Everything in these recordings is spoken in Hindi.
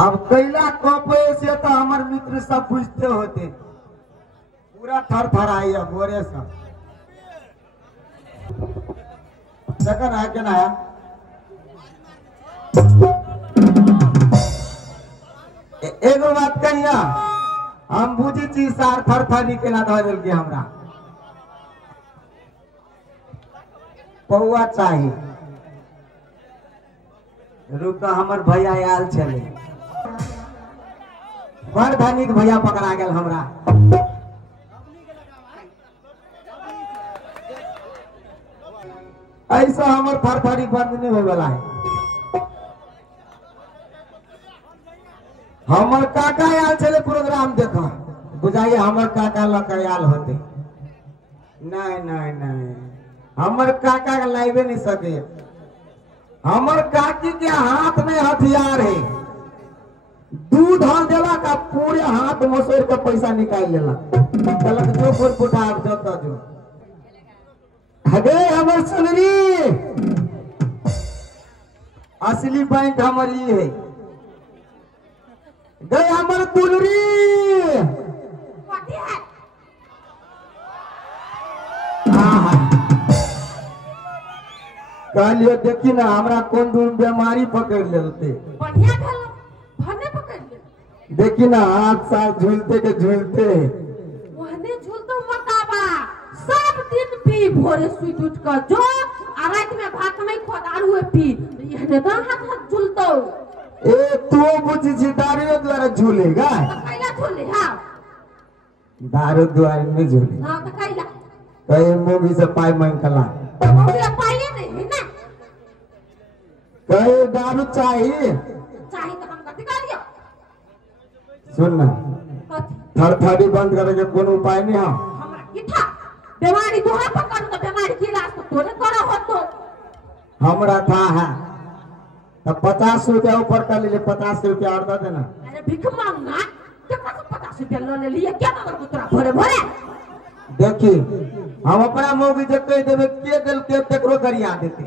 अब कैला कपे से तो हमारे मित्र सब पूछते होते पूरा थर थर आई है बोरे सब चक्कर है क्या ना है एगो बात कहिया हम बुझी चीज सार थर थर निकला धो दिल के हमरा पौआ चाहिए रुक हमर भैया आयल चले बड़ धनिक भैया पकड़ा गया हमरा ऐसा हमर थरथरी बंद नहीं होए वाला है हमर काका आयल चले प्रोग्राम देखा बुझाइए हमर काका लकर आयल होते नहीं नहीं नहीं हमर काका का लाइवे नहीं सके हमर काकी के हाथ में हथियार है दूध हल देला का पूरे हाथ मसोर का पैसा निकाल लेला गलत जो फुट फुटा जो जो हगे हमर सुनरी असली बैंक हमर ये है गए हमर दुलरी कहलिए देखी ना हमरा कौन दूर बीमारी पकड़ लेते बढ़िया भने पकड़ ले देखी ना हाथ साथ झूलते के झूलते वहने झूलतो मताबा सब दिन पी भोरे सुई उठ कर जो आ रात में भात नहीं खा दारू पी यहने तो हाथ हाथ झूलतो ए तू बुझी छी दारू द्वारा झूलेगा तो कैला झूले हां दारू द्वारा नहीं झूले हां तो कैला कहे मूवी से पाई मन कला तो मूवी पाइए नहीं है ना कहे दारू चाहिए तो हम कथी कर लियो सुन ना थरथरी बंद करे के कोनो उपाय नहीं है हमरा की था बीमारी तोहरा पकड़ तो बीमारी के इलाज तो तोरे करो हो तो हमरा था है तो 50 रुपया ऊपर कर ले 50 रुपया और दे देना अरे भिख मांगना कितना 50 रुपया ले लिए क्या नंबर कुतरा भरे भरे देखी हम अपना मोगी जे कह देबे के दिल के तेकरो गरिया देते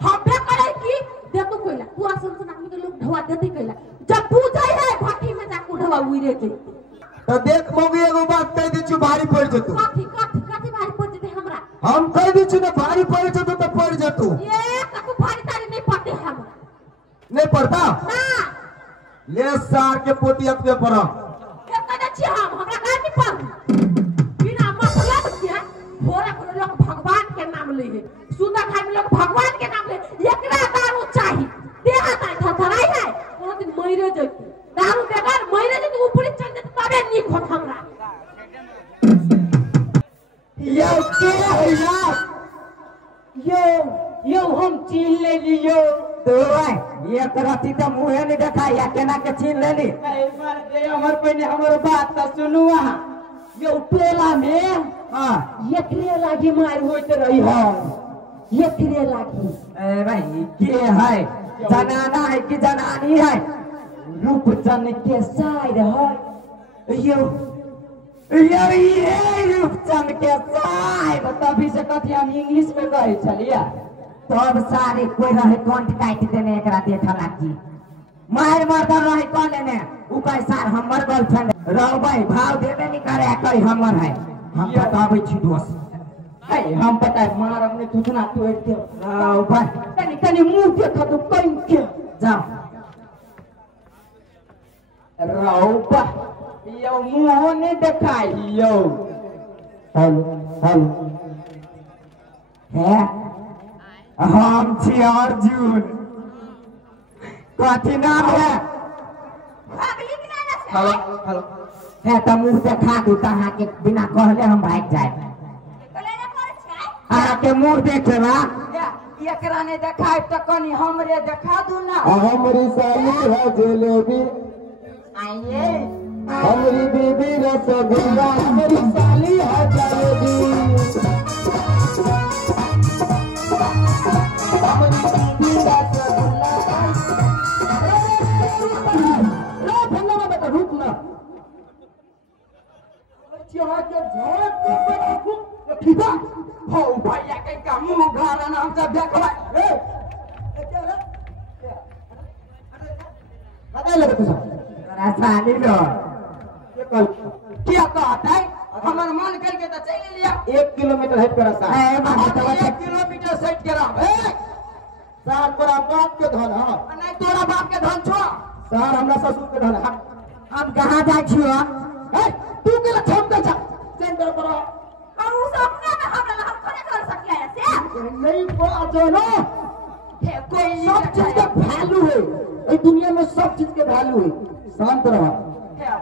हम बे करे की दे तू कोइला पूरा संसन आदमी के लोग ढवा देते कैला जब पूछै है भाटी में जाके ढवा उइरे जे तो देख मोगी एगो बात कह दी छु भारी पड़ जतू कथी भारी पड़ जते हमरा हम कह दी छु ना भारी पड़ जतू तो पड़ जतू ये कतु भारी तारी नहीं पड़ते हम नहीं पड़ता ना ले सार के पोतियत पे पड़ा के कदा छी हम हमरा का नहीं पड़ बिना मतलब के भोरा भोरा लोग भगवान के नाम ले है सुंदर खान लोग भगवान के नाम ले एकरा दारू चाहिए देहा ता थथराई है कोनो दिन मइरे जइते दारू बेकार मइरे जइते ऊपर चल जइते तबे निक होत हमरा यो के है यो हम चीन ले लियो तो ये करती तो मुंह नहीं देखा या केना के छीन लेली एक बार दे हमर पहले हमर बात त सुनु यो टोला में हां एकरे लागी मार होइत रही है एकरे लागी ए भाई के है जनाना है कि जनानी है रूपचंद के साइड है यो ये रूपचंद के साइड तभी से कथी हम इंग्लिश में कहे चलिए तब सारे कोई रहे कंठ काट देने एकरा देखा लागी मार मर्दर रहे कौन लेने उ कह सार हमर गर्लफ्रेंड रहो भाई भाव देबे नहीं करे कह हमर है हम बताबै छी दोस्त है हम पता है मार अपने तुतना तोड़ दे रहो भाई कनी कनी मुंह देख तो कहीं के जाओ रौबा यो मुंह ने दिखाई यो हेलो है हम छी अर्जुन कथी नाम है हेलो हेलो है तो मुंह देखा दू तहाँ के बिना कहले हम भाग जाए अहाँ के मुंह देखेला एकरा ने देखाई तो कनी हमरे देखा दू ना हमारी साली है जलेबी आइए हमारी बीबी रसगुल्ला हमारी साली है जलेबी हो भैया के का मुंह घारा नाम से देखवा ए लगे तुझा साली लो ये कल क्या कहता है हमर मन करके तो चल लिया 1 किलोमीटर हेट कर सा ए बाबा 1 किलोमीटर सेट के रह ए सार तोरा बाप के धन ह नहीं तोरा बाप के धन छो सार हमरा ससुर के धन हम कहां जाय छियो ए तू के छम के छ सेंटर पर और उस अपने में हम थोड़े कर सकिया ऐसे नहीं बात है ना हे कोई सब चीज का वैल्यू है इस दुनिया में सब चीज के वैल्यू है शांत रहो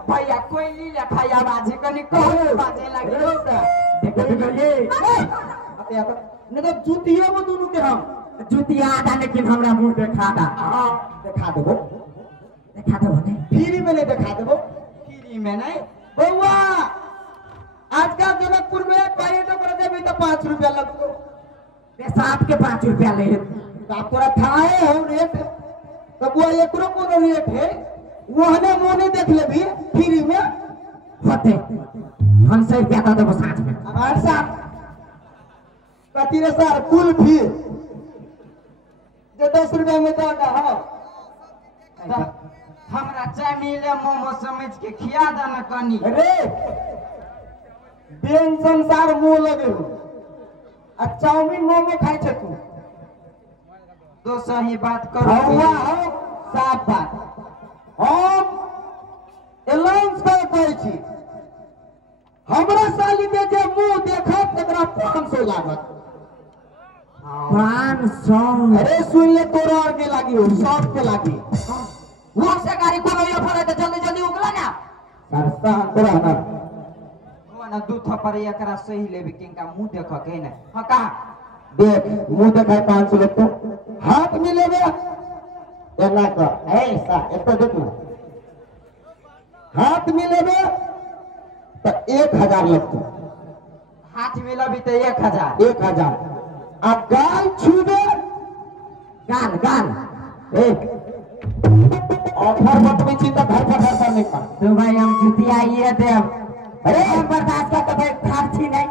भैया कोई ली ले भैया बाजी कनी कहो बाजे लगे देखो ये आते आते नहीं तो जूतियों में दोनों के हम जुतिया आधा लेकिन हमरा मुंह देखा दा हां दिखा देबो नहीं फ्री में नहीं दिखा देबो फ्री में नहीं बउआ आज का जनकपुर में पर्यटक पर देबी तो 5 रुपया लगतो पेशाब के 5 रुपया ले आप तोरा थाए हम रेट तो बुआ एकरो कोनो रेट है वहने मोने देख लेबी फ्री में होते हम 100 रुपया दे देबो साथ में हमारे साथ कति रे सर कुल फी जे 10 रुपया में दो ना हो हमरा चाय मिले मोमो समझ के खिया देना कनी अरे बेन संसार मुंह लगे हो आ चाउमीन मोमो खाई छ तू तो सही बात करो हुआ हो साफ बात हम अलाउंस कर कहै छी हमरा साली के जे मुंह देखत तकरा 500 लागत 500 अरे सुन ले तोरा और के लागी हो सब के लागी वो से गाड़ी कोनो यो फरे तो जल्दी जल्दी उगला ना सरसा तोरा ना वो ना दू थप्पड़ एकरा सही लेबे किनका मुंह देख के ना हां का देख मुंह देखाय 500 लग तो हाथ में लेबे एना का ऐसा एतो देख ना हाथ में लेबे तो 1000 लगतो हाथ में लबी तो 1000 1000 अब गाल छूबे गाल एक ऑफर मत बेची तो घर पर खर्चा नहीं कर तो भाई हम जुतिया ये देव अरे हम बर्दाश्त का तो भाई खर्ची नहीं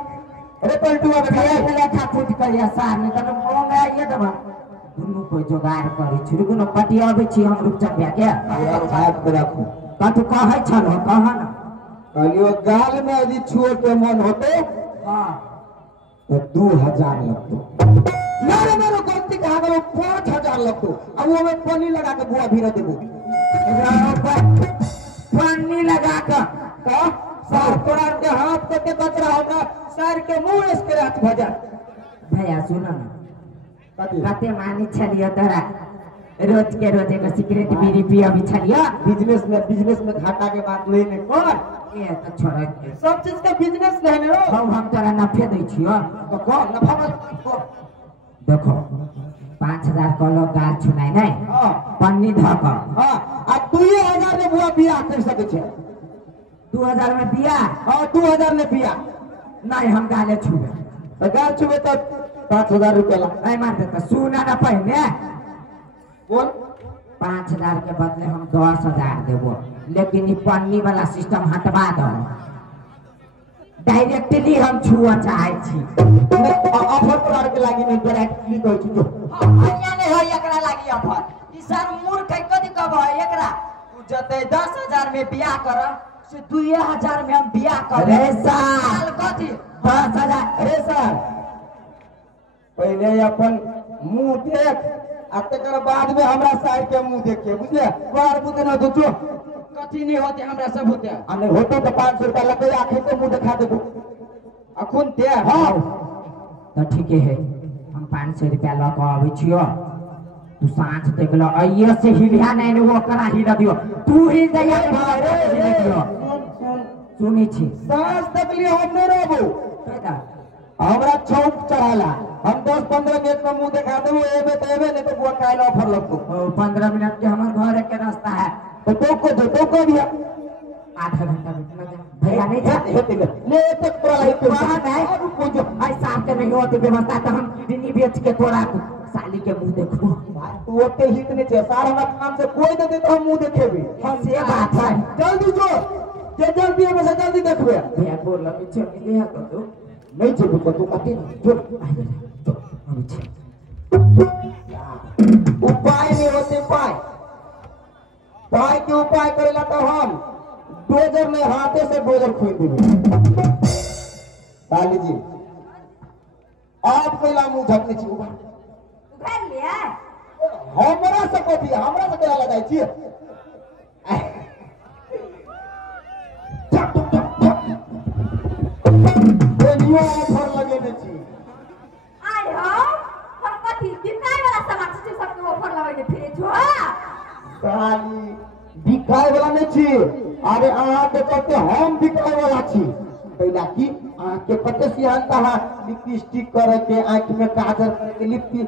अरे पलटू अब ये लेखा फूट करिया सार में तो मोंग है ये तो दुनु को जुगाड़ करी छिरु को पटिया भी छी हम रुक जा के यार साहब के रखो कत कहै छलो कह ना कहलियो गाल में यदि छुए के मन होते हां तो 2000 लगतो मेरे गलती कहा करो 5000 लगतो अब वो में पानी लगा के बुआ भीरा देबो पानी लगा कर तो सर तोरा के हाथ के कचरा होगा सर के मुंह स्क्रैच भ जा भैया सुनो ना कथि कते मानी छलियो तोरा रोज के एगो सिगरेट बीड़ी पियो भी छलियो बिजनेस में घाटा के बात नहीं ने कर ये तो छोड़ के सब चीज का बिजनेस है ना हम तोरा नफे दै छियो तो कौन नफा मत देखो 5000 कलो गाल छुनाई नहीं हां पन्नी धक हां आ 2000 में बुआ बियाह कर सके छे 2000 में बिया हां 2000 में बियाह नहीं हम गाले छुबे तो गाल छुबे तो 5000 रुपया ला नहीं मानते तो सुना ना पहले बोल 5000 के बदले हम 10000 देबो लेकिन ई पन्नी वाला सिस्टम हटवा दो डायरेक्टली हम छुआ चाहे छी ऑफर पर के लागी नहीं डायरेक्टली कहै छी जो अन्या नहीं होय एकरा लागी ऑफर ई सर मूर्ख है कदी कब है एकरा तू जते 10000 में बियाह कर से 2000 में हम बियाह कर अरे साल कथी 10000 अरे सर पहले अपन मुंह देख आ तकर बाद में हमरा साइड के मुंह देखे बुझले बार बुते न तो कथी नहीं होते हमरा सब होते आ नहीं होतो तो 500 रुपया लगे आंखें के मुंह दिखा देबो अखुन ते हां तो ठीक है हम 500 रुपया ल के आबै छियो तू साँझ तक ल आइए से हिलिया नहीं वो करा हिला दियो तू हिल जाइए सुनी छी सांस तक लिए हम नहीं रहबो हमरा चौक चढ़ाला हम 10-15 मिनट में मुंह दिखा देबो एबे तो एबे नहीं तो बुआ काल ऑफर लगतो 15 मिनट के हमारे घर के रास्ता है तो को दिया आधा घंटा में भैया नहीं था ले तक पूरा लाइट वहां नहीं अब कुछ ऐसा के नहीं होती व्यवस्था तो हम किडनी बेच के तोड़ा साली के मुंह देखो तू ओते हित नहीं छे सार हमरा काम से कोई दे तो हम मुंह देखेबे हम से बात है जल्दी जो जे जल्दी है से जल्दी देखबे भैया बोल लगे छे नहीं है तो नहीं छे तो तू कति जो हम छे उपाय नहीं होते उपाय पाए के उपाय करेला तो हम डोजर में हाथे से डोजर खोद देंगे। काली जी आप पहला मुंह झपने छी उघार लिया हमरा से कथी हमरा से केला लगाई छी बेनियो ऑफर लगेने छी आय हो पर कथी बिकाय वाला सामान से सबके ऑफर लगाई फिरे छो काली बिकाय वाला नहीं छी अरे अहाँ के कहते हम बिकाय वाला छी पहला की अहाँ के कते सियानता है लिपस्टिक करे के आंख में काजल करे के लिपस्टिक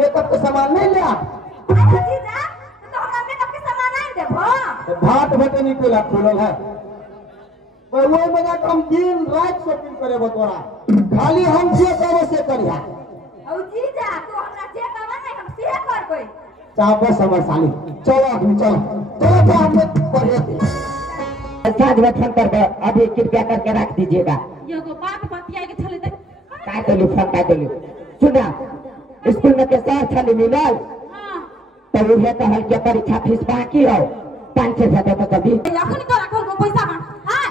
मेकअप के सामान नहीं ले अरे जीजा तो हमरा मेकअप के सामान नहीं देबो भात भटे निकला खोलल है वो मजा हम दिन रात शॉपिंग करे तोरा खाली हम जे करे से करिया औ जीजा तू हमरा जे कहबा नहीं हम से करबै चापे समझ साली चलो आदमी चलो चलो तो हम पढ़े थे साँझ में फोन करके अभी कृपया करके रख दीजिएगा एगो बात बतिया के चले दे काय कलू फोन काय कलू सुना स्कूल में के सर छली मिलल हां तब उहे कहल के परीक्षा फीस बाकी हो 500 दे तो कभी अखनी तोरा घर में पैसा मांग हां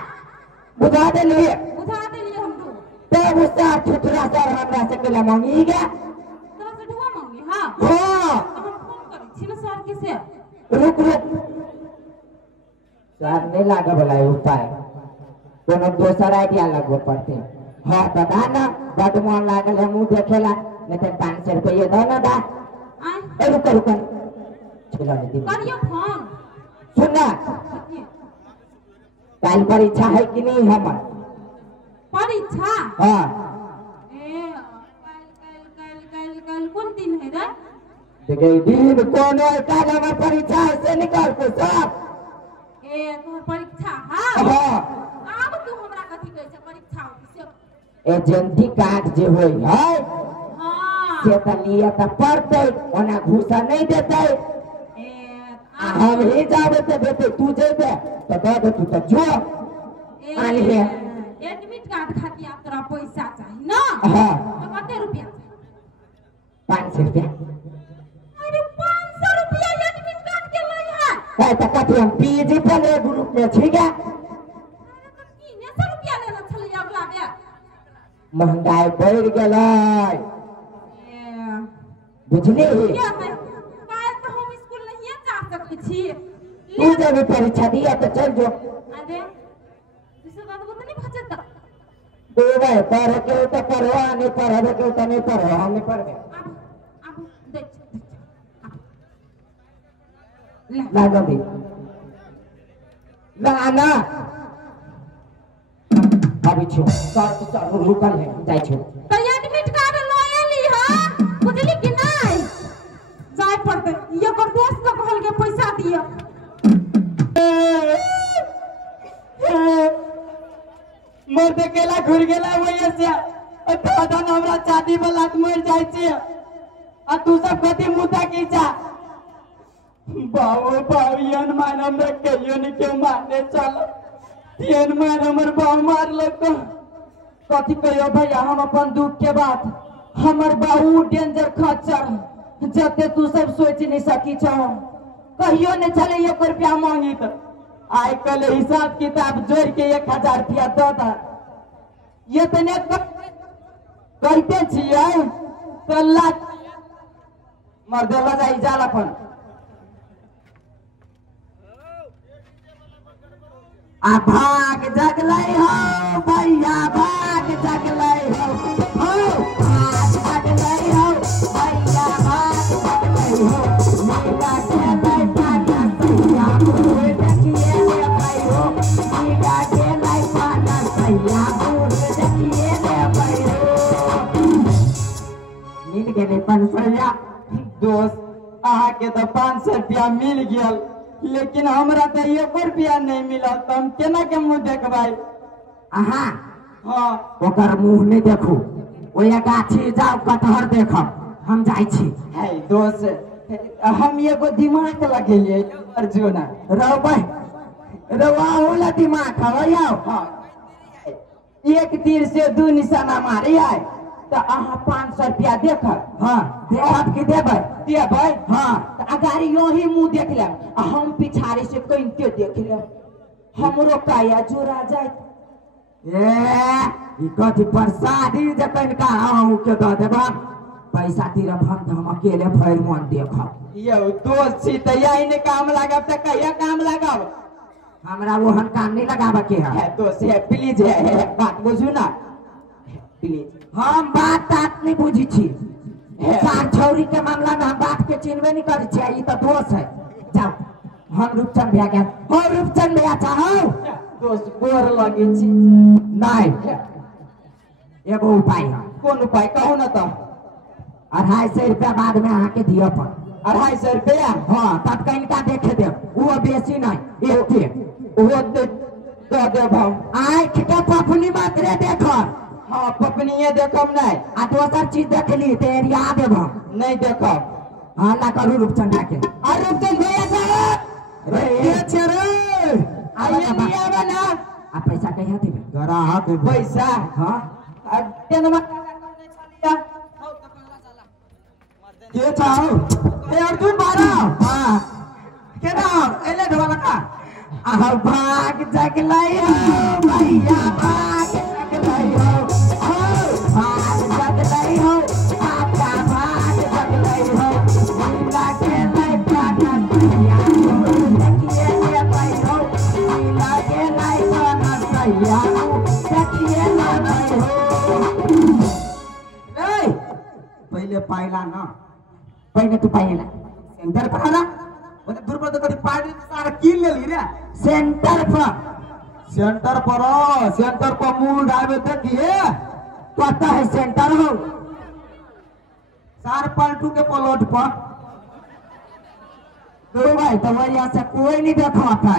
बुझा दे लिए बुझा दे लिए हम दो तब उससे छुटरा सर हमरा से केला मांगी गया तोरा से ढुआ मांगी हां हां हम फोन करी छी ना सर के से रुक सर नहीं लागे वाला उपाय कोनो दोसर आइडिया लगबो पड़ते हाँ बता ना बड मन लागल है मुंह देखेला नहीं तो 500 रुपये दो ना दा आय रुक रुक चलो नहीं करियो फोन सुनना कल परीक्षा है कि नहीं हमर परीक्षा हाँ ए कल कौन दिन है रे देखिए दिन कौन है कल हमर परीक्षा है से निकाल के सब ए तोहर परीक्षा हां हाँ आब तू हमरा कथि कहै छै परीक्षा से एजेंटी कार्ड जे होय है हां से त लिए त पड़ते ओना घूसा नहीं देते ए हम ही जाबे ते देते तू जेबे तो दे दे तू तो जो आनी है एडमिट कार्ड खातिर आप तोरा पैसा चाहिए ना हाँ तो कते रुपया 500 रुपया अरे 500 रुपया एडमिट कार्ड के लई है काय त कथि हम पीजी पहले ग्रुप में छी गे अरे तो 300 रुपया लेना छले अगला बे महंगाई बढ़ गेलै ए बुझली क्या है काल तो हम स्कूल नहीं जा सकते छी तू जब परीक्षा दिया तो चल जो अरे दूसरा बात तो नहीं भजता तू भाई पढ़ के तो पढ़ो नहीं पढ़े के तो नहीं पढ़ो हम नहीं पढ़बे अब देख ला जल्दी ला ना अभी छु सर रुकल है जाय छु तो एडमिट कार्ड लए ली हां बुझली कि नहीं जाय पड़ते ये कर दोस्त को कहल के पैसा दिया मोर देखेला घुर गेला वही से दादा ने हमरा शादी वाला मर जाय छी आ तू सब कथि मुद्दा की जा बाबू बावियन मान हमरा कहियो नहीं के मारने चल तीन मार हमर बाऊ मार लगतो कथि कहियो भैया हम अपन दुख के बात हमर बाऊ डेंजर खच्चर जते तू सब सोच नहीं सकी छ कहियो ने चले 1 रुपया मांगी तो आइ कल हिसाब किताब जोड़ के 1000 रुपया दो दा ये तने कहते छियै तो लाख मर देला जाई जाला अपन आ भाग जगलै हो भैया भाग जगलै हो भाग जगलै हो भैया भाग जगलै हो मेरा खेलै पाना सैया पूरे देखिए रे भाई हो मेरा खेलै पाना सैया पूरे देखिए रे भाई हो मिल गेलै 500 दोस्त अहाँ के तो 500 रुपया मिल गेल लेकिन हमरा तो 1 रुपया नहीं मिला तो हम केना के मुंह देखबै आहा हां ओकर मुंह नहीं देखू ओया गाछी जाओ कटहर देखब हम जाय छी है दोस्त हम एगो दिमाग लगेलिए अर्जुना रहबै रवा होला दिमाग हवै आओ हां एक तीर से 2 निशाना मारियै तो अहाँ 500 रुपया देखब। हाँ देखब कि देबै? देबै। हाँ तो अगाड़ी यो ही मुंह देख लेब आ हम पिछाड़ी से कनिके देख लेब, हमरो काया जोड़ा जाए। ई कथी प्रसादी जखन का अहूँ के दऽ देबा, पैसा तीरब हम तो हम अकेले भरि मन देखब। यौ दोस्त छी तऽ यही ने काम लागब तऽ कहिया काम लागब? हमरा ओहन काम नहीं लगाबे के है दोस्त है, प्लीज है बात बुझू ना प्लीज। हम बात नहीं बुझी छी, सार छौरी के मामला में हम बात के चिन्हबे नहीं करे छी। ई तो दोस्त है। जाओ हम रूपचंद भैया के हो, रूपचंद भैया चाहो दोस्त गोर लगे छी। नहीं एगो उपाय है। कौन उपाय कहू ना तो? 250 रुपया बाद में आके दियो पर। 250 रुपया? हाँ तब कनिका देखे देव, वो बेसी नहीं एके वो दे देव हम। आँख के पपनी मात्रे देखब। हाँ पपनिये देखब नहीं आ दोसर चीज देख ली तो एरिया देव हम नहीं देखब। हाँ ना करू रूपचंद के। अरे रूपचंद भैया साहब रे ये छे रे आइए नहीं आवे ना। आ पैसा कहिया देबे? ग्राहक पैसा? हाँ आ तेनमा के चाहो ए अर्जुन बारा। हां के नाम एले ढोला का आ भाग जगलै हो भैया, भाग जगलै हो, भाग जगलै हो, आपका भाग जगलै हो। नीला के लै पाटा सैया देखिए ले भाई हो, नीला के लै पाटा सैया देखिए ले भाई हो। ए पहले पाइला ना, पहले तू पाइला सेंटर पर ना ओते दूर पर तो कभी पार्टी सारा किल ले ली रे। सेंटर पर सेंटर पर मुंह डालबे देखिए पता है सेंटर हो सार पलटू के प्लॉट पर। तो भाई तो वजह से कोई नहीं देखा था।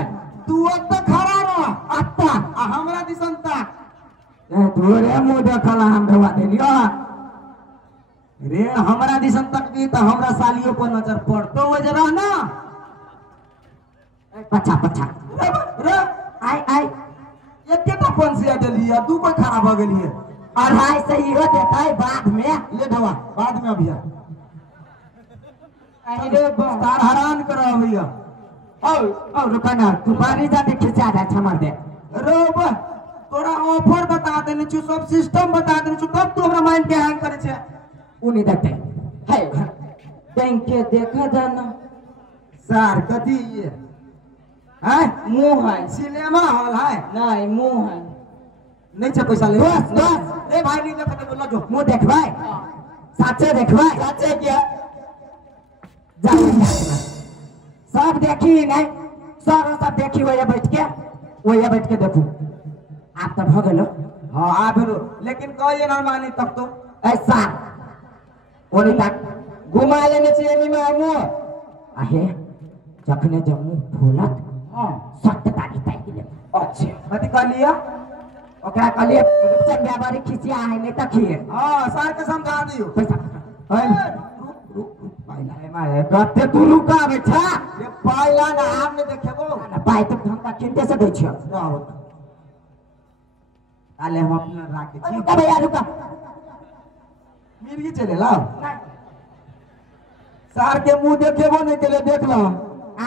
तू अत खड़ा रह अत्ता आ हमरा दिसन तक ए तोरे मुंह देखला हम ढवा देलियो रे। हमरा दिसन तक भी तो हमरा सालियों पर नजर पड़तो हो जरा ना। पछा पछा रे आई एकेटा फोन से देलिए दू कोई खराब हो गेलिए। 250 से इहो देखाई बाद में ले ढवा बाद में अभिया अरे तार हैरान करो भैया। ओ रुकना तू पानी जाके खिंचा दे छमर दे। रो बा तोरा ऑफर बता देने छु, सब सिस्टम बता देने छु, तब तू हमरा माइंड के हैंग करे छे। उनी देखते है बैंक के देखा जाना सर कथी ये है? मुंह है सिनेमा हॉल है नहीं मुंह है नहीं छे पैसा ले। बस बस ए भाई नहीं देखते बोला जो मुंह देखबै साचे देखबै साचे क्या जा सब देखी नहीं सब देखी वही बैठ के देखू। आप तो भगलो। हां आ फिर लेकिन कहिए ना मानी तब तो ऐसा ओनी तक घुमा लेने चाहिए निमा मुंह आहे जखने जब मुंह फूलत हां सख्त तारी ताई ले। अच्छा कथी कह लिया ओकरा कहलिए चल व्यापारी खिसिया है नहीं तखिए। हां सर के समझा दियो पैसा रुक पाइला है मारे कते तू रुका बैठा ये पाइला ना हमने देखेबो ना पाई तो हम किनते से दै छियो। रहो ताले हम अपना राखे छी। रुका भैया रुका मिर्गी चले ला सर के मुंह देखेबो नहीं केले देख ला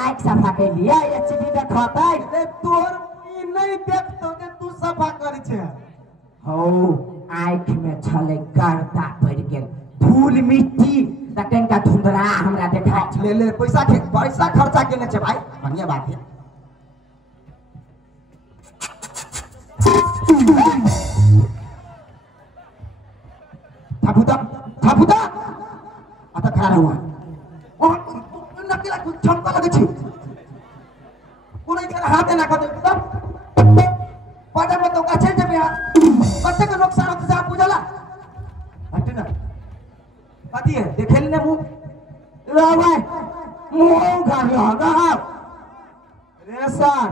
आँख सफा के लिया एचडी देखता ए तोर ई नहीं देखतो के तू सफा करै छे। हो आँख में छले गर्दा पड़ गेल धूल मिट्टी तकन का धुंधरा हमरा देखा ले ले पैसा खर्चा केने छे भाई बढ़िया बात है। थापुता आता खड़ा हुआ और नकला कुछ छमका लगे छी पूरा इधर हाथ ना कर तब पाटा में तो काचे जमे कते के नुकसान होत जा बुझला हट ना कथी है देखेल ने मुंह लो भाई मुंह का लगा रे सर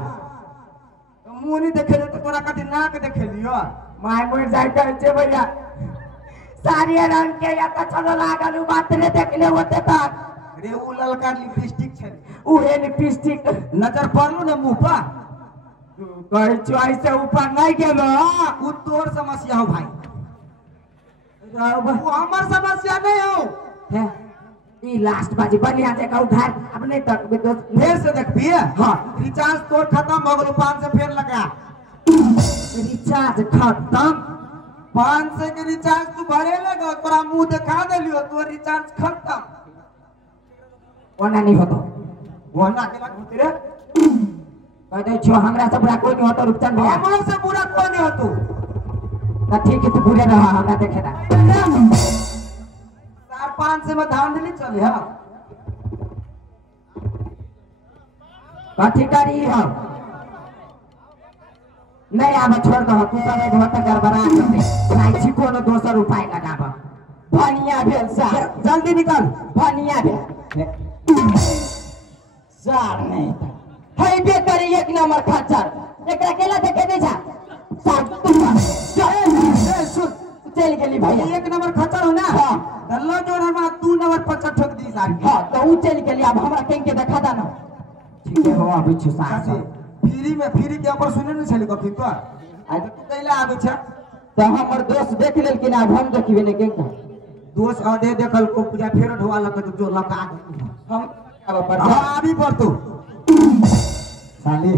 तो मुंह नहीं देखेले तो तोरा कथी नाक देखेलियो माय मोर जाय कर छे भैया सारी रंग के या तो चलो लागल बात रे देख ले होते तक रे उ ललका लिपस्टिक छे उहे लिपस्टिक नजर पड़लो ने मुंह पर कह चोई से ऊपर नहीं गेलो उ तोर समस्या हो भाई वो हमार समस्या नहीं हो है ई लास्ट बाजी बढ़िया जगह उधार अपने तक भी दोस्त फिर से देखिए हाँ रिचार्ज तोर खत्म हो गलो 500 फिर लगा रिचार्ज खत्म 500 के रिचार्ज तू भरे लगा तोरा मुंह दिखा देलियो तोर रिचार्ज खत्म ओना नहीं होतो वो ना के लग होते रे कह दे छो हमरा से बुरा कोई नहीं होतो रुपचंद भैया हमरा से बुरा कोई नहीं होतो तो ठीक है तू बुरे रहा हमरा देखे ना 4-500 में धांधली चले हां कथी करी हम नहीं आवे छोड़ दो तू सब एक होता गड़बड़ा करते नहीं छी कोनो 200 रुपया लगाबा भनिया भेल सार जल्दी निकल भनिया भेल सार नहीं हई बेकरी एक नंबर खच्चर एकरा केला देखे दे जा सार तू सुन चल गेली भैया एक नंबर खच्चर हो ना हां दल्लो जो हमारा 2 नंबर 50 ठोक दी सारी हां तो ऊ चल गेली अब हमरा केन के देखा दा ना ठीक है हो अभी छ सार फ्री के ऊपर सुने नहीं छली कभी तो आज तू कैला आबे छ तो हमर दोस्त देख लेल कि ना हम देखिबे ने केन दोस्त अदे देखल को पूजा फेर ढोआ लग जो लका हम अब पर अभी पर तू साली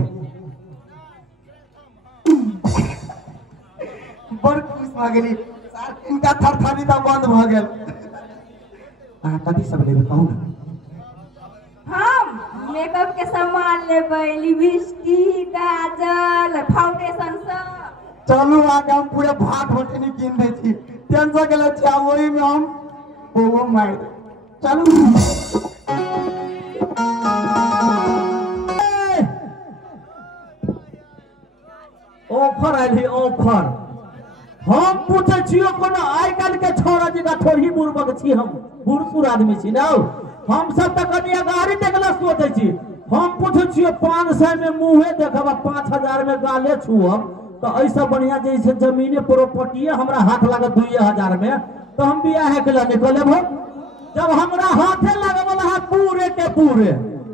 बड़ खुश भ गेली सार इनका थरथरी त बंद भ गेल कथी सब लेबे कहू ना हम मेकअप के सामान लेबै लिपस्टिक काजल फाउंडेशन सब चलू आगे हम पूरे भात भटनी कीन दे छी टेंशन के लिए वही में हम वो मार दे चलू ऑफर आइली ऑफर हम पूछे छियो कोनो आइ काल के छोरा जगह थोड़ी बुरबक छी हम बुरसुर आदमी छी ना हम सब त कनिया गाड़ी देखला सोचे छी हम पूछे छियो 500 में मुंहे देखबा 5000 में गाले छुअम तो ऐसा बढ़िया जैसे जमीने प्रॉपर्टी हमरा हाथ लागत 2000 में तो हम बियाह के लिए निकले भो जब हमरा हाथे लगे वाला हाथ पूरे के पूरे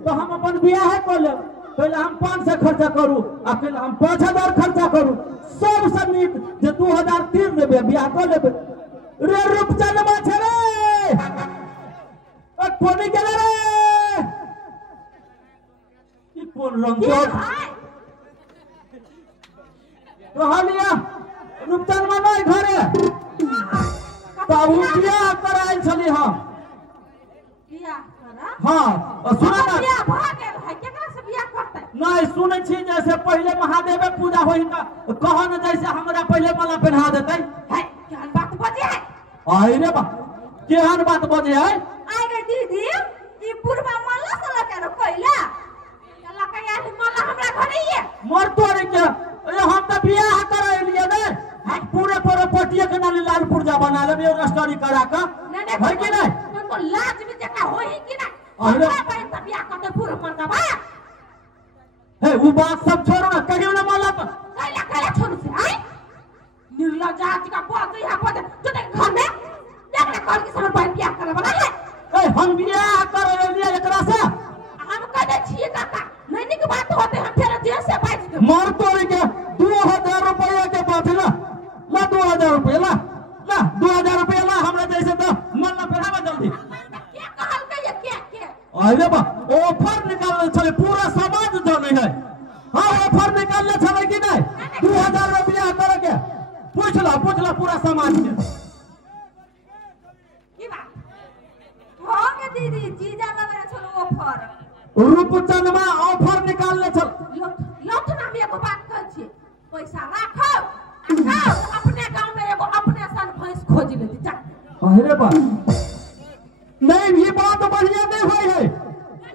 तो हम अपन बियाह कर ले पहले हम 500 खर्चा करू अकेले हम 5000 खर्चा करू सब समीप जे 2000 तीन देबे बियाह कर लेबे रे रूपचंदवा छे रे ओ कोनी गेले रे ई कोन रंग के कहलिया रूपचंदवा नहीं घरे तब बियाह कराइल छली हम बियाह करा हां सुना ना बियाह भ गेल है केकरा से बियाह करतै नहीं सुनै छी जैसे पहले महादेव पूजा होई त कहन जैसे हमरा पहले माला पहना देतै है केहन बात बजे है आई रे बा केहन बात बजे है आइ गे दीदी ई पूर्वा माला से लके रो पहिला लके यार माला हमरा घरे ये मर तोरे के हम त बियाह करैलिए ने पूरे प्रॉपर्टी के नाली लाल पुर्जा बना लेबे रजिस्ट्री करा के नहीं है कि नहीं तुमको लाज भी देखा होई कि नहीं अरे भाई तब बियाह करते पूर्व मन का बा हे वो बात सब छोड़ो ना कहियो ना माला पर कैला छोड़ से आई निर्लज्ज आज का बात यहाँ पर जो देख घर में देख ले कौन की समझ पाई बियाह करे बना है ए हम बियाह करैलिए एकरा से हम कहते छिए काका नहीं निक बात होते हम फिर जेल से बच गए मर तोरे के 2000 रुपया के बात ला 2000 रुपया ला 2000 रुपया ला हमरा जैसे तो मन ना पहनावा जल्दी क्या कहल के ये क्या अरे बा ऑफर निकालले छले पूरा समाज जाने है हां ऑफर निकालले छले कि नहीं 2000 रुपया करे के पूछ ला पूरा समाज के की बात हो गे दीदी जीजा लगे छलो ऑफर रूपचंदवा ऑफर निकालले छल लोट ना में एगो बात कहै छी पैसा राखो अपने गांव में एगो अपने सन भैंस खोज लेती जा अरे बा नहीं ये बात बढ़िया नहीं होई है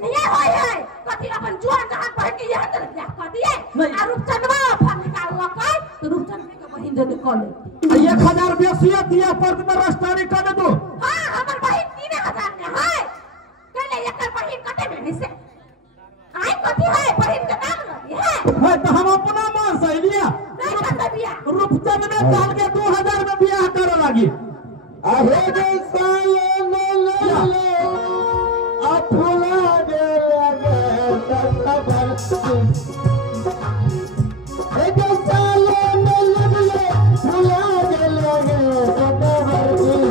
नहीं होई है कथी अपन जुआन जहां पर के यहां तरफ बियाह कर दिए नहीं। आ रूपचंदवा ऑफर निकाल लकै तो रूपचंदवा के बहिन जदी कॉल 1000 रुपया सिया दिया पर में रजिस्ट्री कर दे दो हां हमर बहिन 3000 के है कहले एकर बहिन कते में से आई कथी है बहिन के नाम लगी है तो हम अपना मां से लिया नहीं करते बियाह रूपचंद ने कहल के 2000 में बियाह करे लगी अरे गे साले ले अफुला दे लगे तत्तर ए गे साले ले फुला दे लगे तत्तर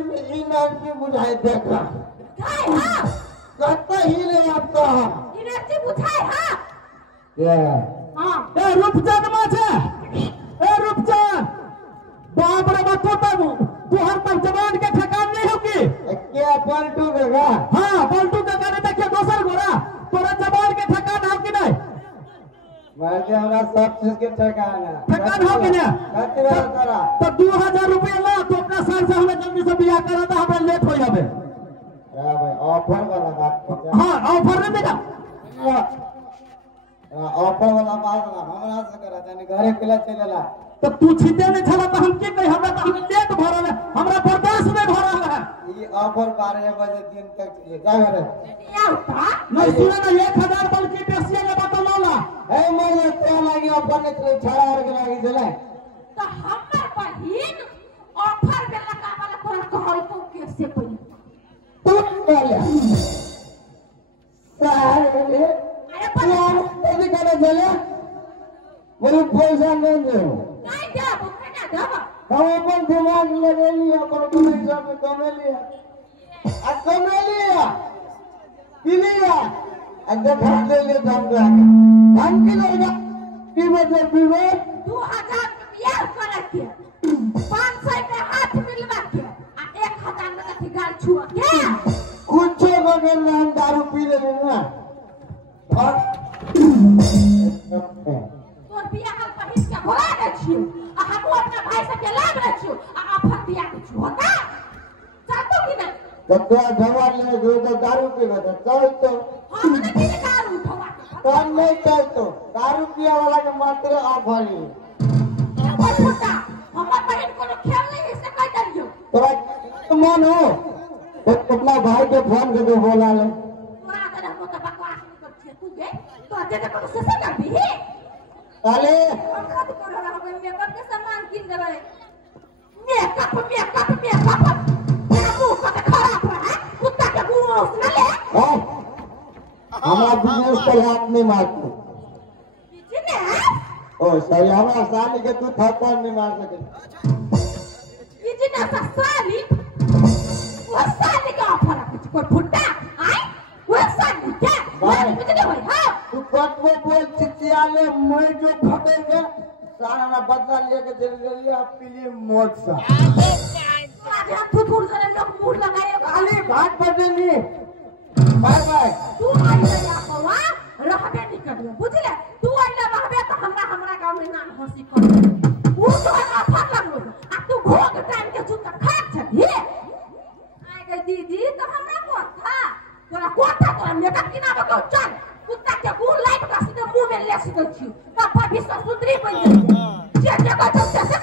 शरीर में एनर्जी बुझाई देखा बुझाए हाँ कहता ही ले आपका एनर्जी बुझाए हाँ क्या हाँ ए रूपचंद माछे ए रूपचंद बाप रे बाप तुहर तब जवान के ठिकान नहीं होगी क्या पलटू का हाँ पलटू का गाने देखिए दोसर गोरा तोरा जवान के ठिकान हो कि नहीं मारते हमरा सब चीज के ठेकान है ठिकान हो कि नहीं कहते रहो तारा तो 2000 रुपया ला तो अपना साल से हमें जल्दी से बियाह करा था हमें लेट हो जावे क्या भाई ऑफर वाला बात कर हाँ ऑफर नहीं देगा ऑफर वाला बात ना हमरा से करा जाने घरे केला चलेला तो तू छीते नहीं छला तो हम के कही हमरा तो हम लेट भरल है हमरा बर्दाश्त नहीं भरल है ये ऑफर 12 बजे दिन तक चले जा घरे क्या होता नहीं सुने ना 1000 बल्कि बेसिया के बात लाला ए मजे ते लागी ऑफर ने चले 6000 के लागी चले तो हमर बहिन ऑफर में लगा वाला तोरा कहल तो कैसे पड़ी तू बोलिया सारे अरे पर तेरी करे चले मुझे पैसा नहीं दे नहीं जा बुकना दब हम अपन दिमाग लगे लिया पर कोई सब कमे लिया आ कमे लिया पी लिया अंदर घर ले ले दाम के हम की लेगा की मतलब पीवे 2000 रुपया कर के 500 में हाथ मिलवा के आ 1000 में कथी गाल छुआ के कुछ बगल में हम दारू पी ले ना और तोर बिया हल पहिन के भोला दे छियो आ हम अपना भाई से के लाग रह छियो आ ऑफर बिया के छियो होता चाहतो कि नहीं तो तो जवान ले जो तो दारू पीवे तो तो हम ने की दारू उठवा काम नहीं चल तो दारू पिया वाला के मात्र ऑफर ही कोई फुटा हमर बहन को खेल नहीं से कह दलियो तोरा मन हो तो अपना भाई के फोन करके बोला ले तोरा अगर हम तो बकवास नहीं कर छिए तू गे तो अजे को से कर दी है अरे पंखा तो कर रहा होगा मेकअप के सामान किन देबे मेकअप मेरा मुंह का खराब है कुत्ता के मुंह उसने ले हमारा बिजनेस पर हाथ नहीं मारते बिजनेस ओ सही हमारा साली के तू थप्पड़ नहीं मार सके बिजनेस साली वो साली का ऑफर है कोई फुट्टा आई वो साली क्या भाई। कुछ नहीं भाई हां तू कटको बोल चिचियाले मैं जो फटेंगे सारा ना बदला लेके चले लिया पीली मौत सा आज हम थुथुर से लोग मुंह लगाए खाली घाट पर देंगे बाय बाय तू आई ले आवा रहबे नहीं करियो बुझले तू आई ले रहबे तो हमरा गांव में नाम हंसी कर वो तो ऑफर लगलो आ तू घोग टाइम के जूता खात छ ये आ गई दीदी तो हमरा को था तोरा कोठा तोरा मेकअप की ना बताओ चल कुत्ता के मुंह लाइट का सीधे मुंह में ले सीधे छी तब भी सुंदरी बन गई जे जगह जब से